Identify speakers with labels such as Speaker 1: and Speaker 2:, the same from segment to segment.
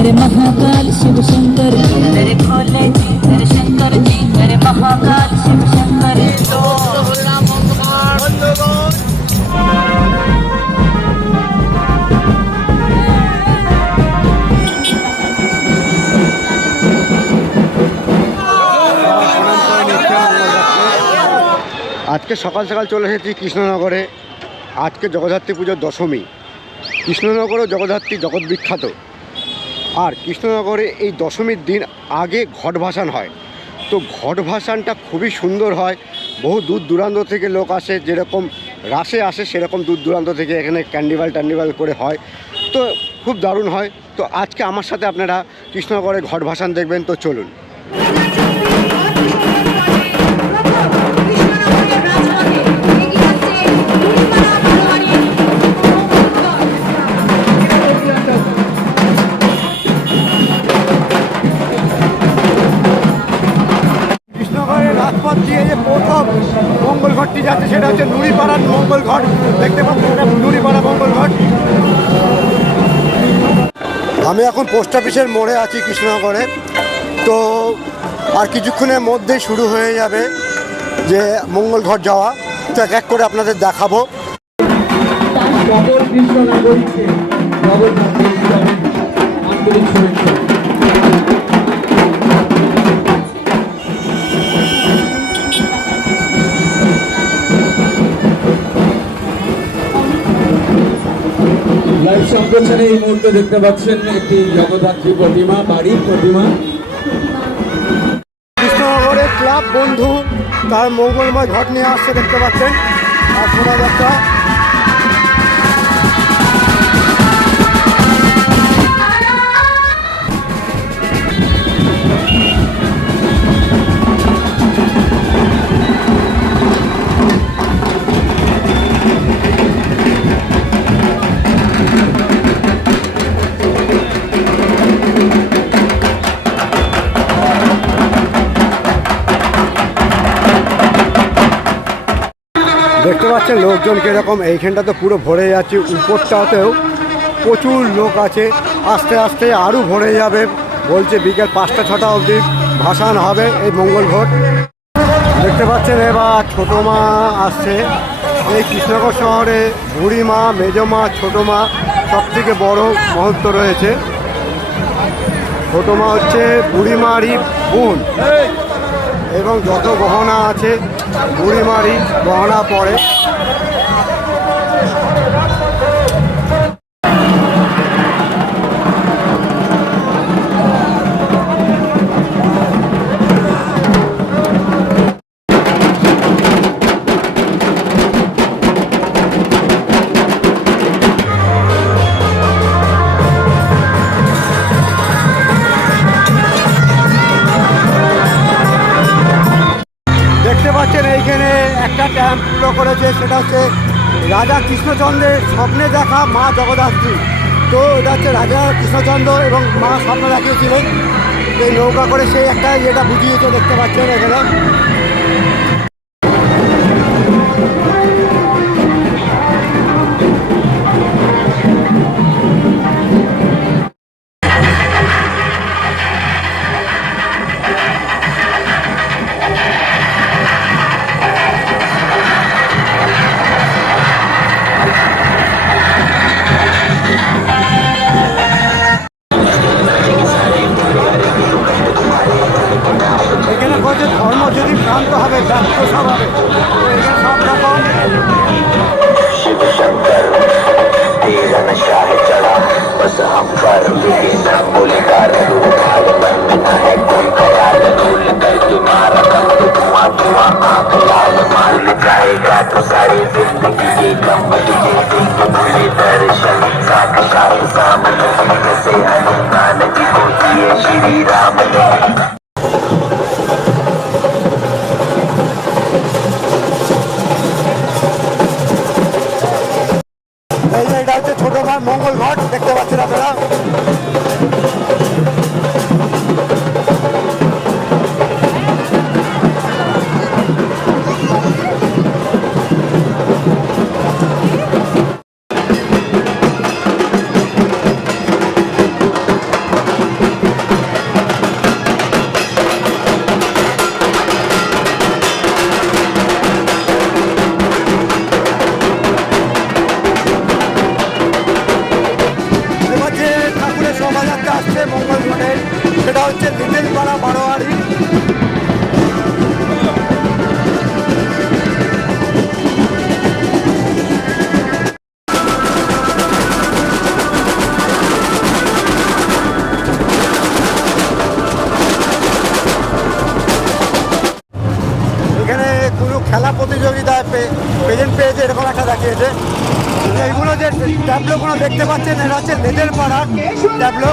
Speaker 1: शंकर जी मेरे महाकाल शिव शंकर जी मेरे भोले जी मेरे शंकर जी मेरे महाकाल शिव शंकर जी
Speaker 2: আজকে সকাল সকাল চলে এসেছি কৃষ্ণনগরে আজকে জগদ্ধাত্রী পুজোর দশমী কৃষ্ণনগরও জগদ্ধাত্রী জগৎ বিখ্যাত আর কৃষ্ণনগরে এই দশমীর দিন আগে ঘট ভাসান হয়। তো ঘট ভাসানটা খুবই সুন্দর হয়। বহু দূর দূরান্ত থেকে লোক আসে, যেরকম রাসে আসে, সেরকম দূর দূরান্ত থেকে এখানে ক্যান্ডিভাল ট্যান্ডিভাল করে হয়। তো খুব দারুণ হয়। তো আজকে আমার সাথে আপনারা কৃষ্ণনগরে ঘট ভাসান দেখবেন, তো চলুন। প্রথম মঙ্গল ঘরটি যাচ্ছে সেটা হচ্ছে নুড়িপাড়ার মঙ্গল ঘট। দেখতে পাচ্ছেন এটা নুড়িপাড়া মঙ্গল ঘট। আমি এখন পোস্ট অফিসের মোড়ে আছি কৃষ্ণনগরে। তো আর কিছুক্ষণের মধ্যেই শুরু হয়ে যাবে যে মঙ্গল ঘট যাওয়া। তো এক এক করে আপনাদের দেখাবো।
Speaker 3: সকল কৃষ্ণ নাগরিককে জগন্নাথের আন্তরিক শুভেচ্ছা। সম্প্রচারে এই মুহূর্তে দেখতে পাচ্ছেন একটি জগদ্ধাত্রী প্রতিমা, বাড়ির প্রতিমা।
Speaker 2: কৃষ্ণনগরের ক্লাব বন্ধু তার মঙ্গলময় ঘট নিয়ে আসছে দেখতে পাচ্ছেন। আর শোভাযাত্রা দেখতে কীরকম এইখানটা তো পুরো ভরে যাচ্ছে, উপরটাতেও প্রচুর লোক আছে। আস্তে আস্তে আরও ভরে যাবে, বলছে বিকেল পাঁচটা ছটা অবধি ভাসান হবে এই মঙ্গল ঘট। দেখতে পাচ্ছেন এবার ছোটো মা আসছে, এই কৃষ্ণনগর শহরে বুড়ি মা মা, ছোটো মা সব থেকে বড় মহত্ব রয়েছে। ছোটো মা হচ্ছে বুড়ি মারই বোন। এবং যত গহনা আছে বুড়িমারি গহনা পরে দেখতে পাচ্ছেন এইখানে একটা ট্যাম্পলো করেছে, সেটা হচ্ছে রাজা কৃষ্ণচন্দ্রের স্বপ্নে দেখা মা জগদ্ধাত্রী তো এটা হচ্ছে রাজা কৃষ্ণচন্দ্র এবং মা স্বপ্ন দেখিয়েছিলেন। এই নৌকা করে সেই একটা ইয়েটা বুঝিয়েছে, দেখতে পাচ্ছেন এখানে।
Speaker 4: सामने से हनुमान जी को श्री राम
Speaker 2: খেলা প্রতিযোগিতায় প্রেজেন্ট পেয়েছে, এরকম একটা দেখিয়েছে। এইগুলো যে ট্যাবলোগুলো দেখতে পাচ্ছেন এরা হচ্ছে লেদের পাড়া ট্যাবলো।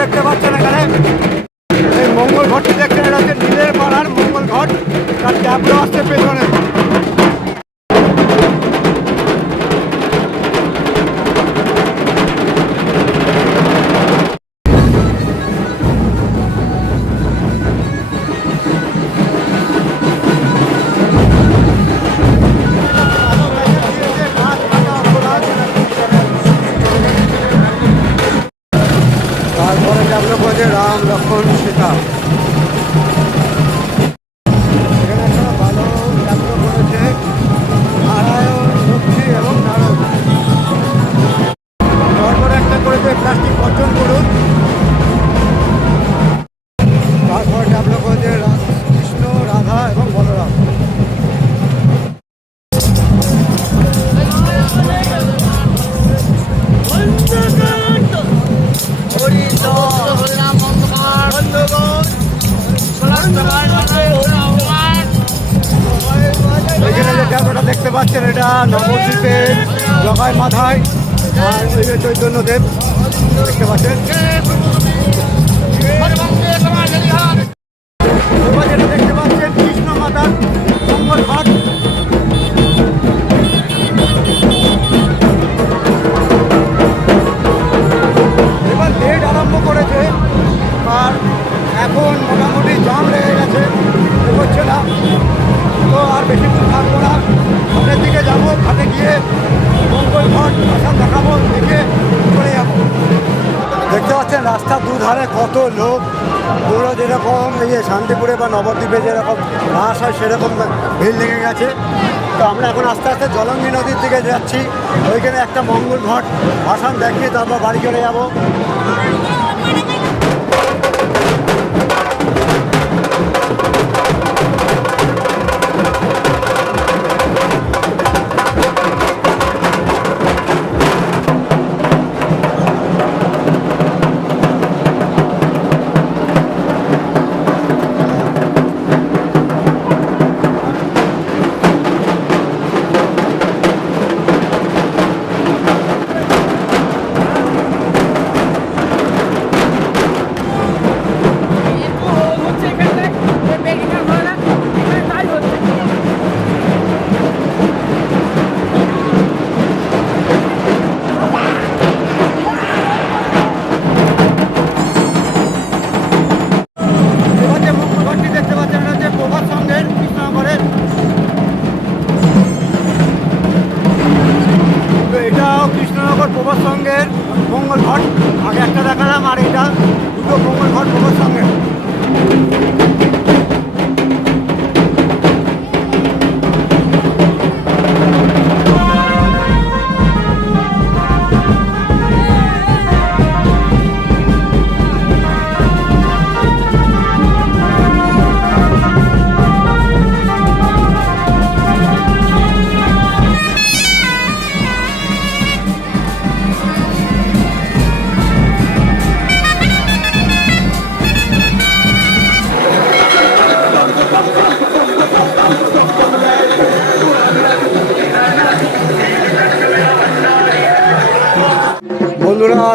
Speaker 2: মঙ্গল নবদ্বীপের জগায় মাথায়। চৈতন্যদেব। দেখতে পাচ্ছেন? যেরকম এই যে শান্তিপুরে বা নবদ্বীপে যেরকম ঘাস হয়, সেরকম ভিড় লেগে গেছে। তো আমরা এখন আস্তে আস্তে জলঙ্গি নদীর দিকে যাচ্ছি। ওইখানে একটা মঙ্গল ঘট ভাসান দেখিয়ে তারপর বাড়ি চলে যাব।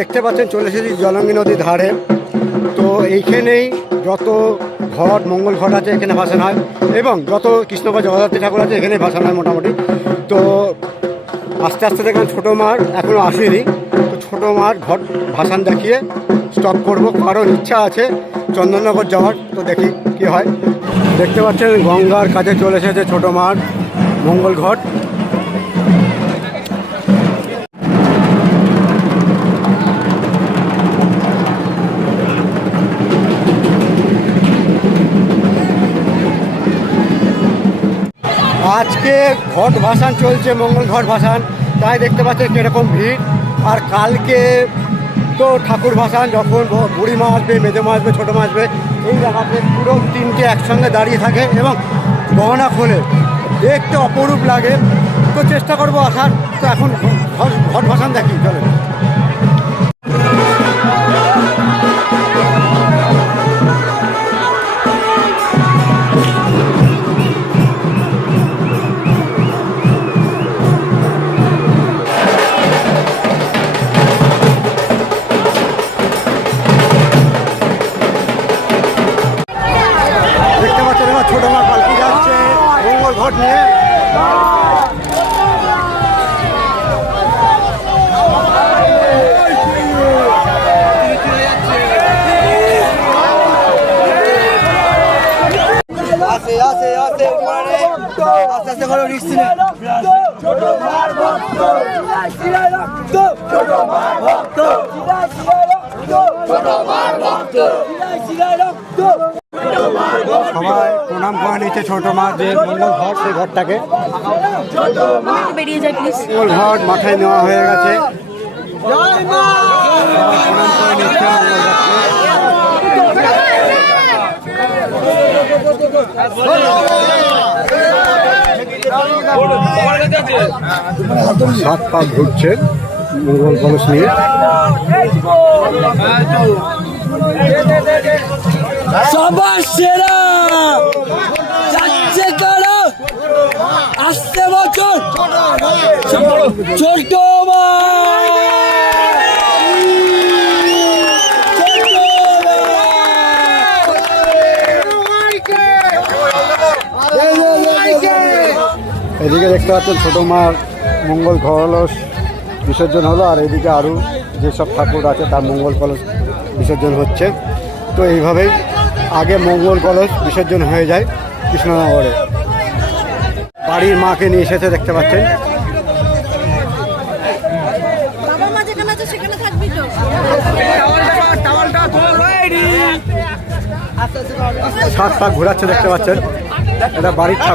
Speaker 2: দেখতে পাচ্ছেন, চলে এসেছি জলঙ্গি নদীর ধারে। তো এইখানেই যত ঘট, মঙ্গল ঘট আছে, এখানে ভাসান হয়। এবং যত কৃষ্ণবা জগদ্ধাত্রী ঠাকুর আছে, এখানেই ভাসান হয় মোটামুটি। তো আস্তে আস্তে দেখলাম ছোটো মার এখনও আসেনি। তো ছোটো মার ঘট ভাসান দেখিয়ে স্টপ করব। কারণ ইচ্ছা আছে চন্দননগর যাওয়ার। তো দেখি কি হয়। দেখতে পাচ্ছেন গঙ্গার কাছে চলে এসেছে ছোটো মার মঙ্গল ঘট। আজকে ঘট ভাসান চলছে, মঙ্গল ঘট ভাসান। তাই দেখতে পাচ্ছেন কীরকম ভিড়। আর কালকে তো ঠাকুর ভাসান যখন বুড়ি মা আসবে, মেজে মা আসবে, ছোটো মা আসবে, এই জায়গাতে পুরো তিনটে একসঙ্গে দাঁড়িয়ে থাকে এবং গহনা খোলে। দেখতে অপরূপ লাগে। তো চেষ্টা করব আসার। তো এখন ঘট- ভাসান দেখি, চলে। সবাই প্রণাম করে নিচ্ছে ছোটো মা যে মঙ্গল ঘট সেই ঘরটাকে। মঙ্গল ঘট মাথায় নেওয়া হয়ে গেছে। প্রণাম করে নিচ্ছে মঙ্গল সাত পা ঘুরছে মঙ্গল কলস নিয়ে।
Speaker 5: সবার সেরা। যাচ্ছে আসছে বছর। ছোট মা ছোট
Speaker 2: এদিকে দেখতে পাচ্ছেন ছোটো মার মঙ্গল কলস বিসর্জন হলো আর এদিকে আরও যেসব ঠাকুর আছে তার মঙ্গল কলস বিসর্জন হচ্ছে। তো এইভাবেই আগে মঙ্গল কলস বিসর্জন হয়ে যায় কৃষ্ণনগরে। বাড়ির মাকে নিয়ে এসেছে দেখতে পাচ্ছেন।
Speaker 6: বাবা মা
Speaker 2: দেখতে পাচ্ছেন। এটা বাড়ির তো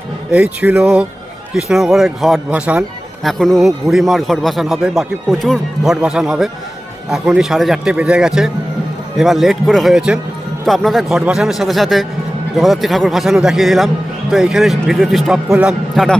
Speaker 2: এই ছিল কৃষ্ণনগরের ঘট ভাসান। এখনও বুড়িমার ঘট ভাসান হবে, বাকি প্রচুর ঘট ভাসান হবে। এখনই সাড়ে চারটে বেজে গেছে, এবার লেট করে হয়েছে। তো আপনাদের ঘট ভাসানের সাথে সাথে জগদ্ধাত্রী ঠাকুর ভাসানও দেখিয়ে দিলাম। তো এইখানে ভিডিওটি স্টপ করলাম। টাটা।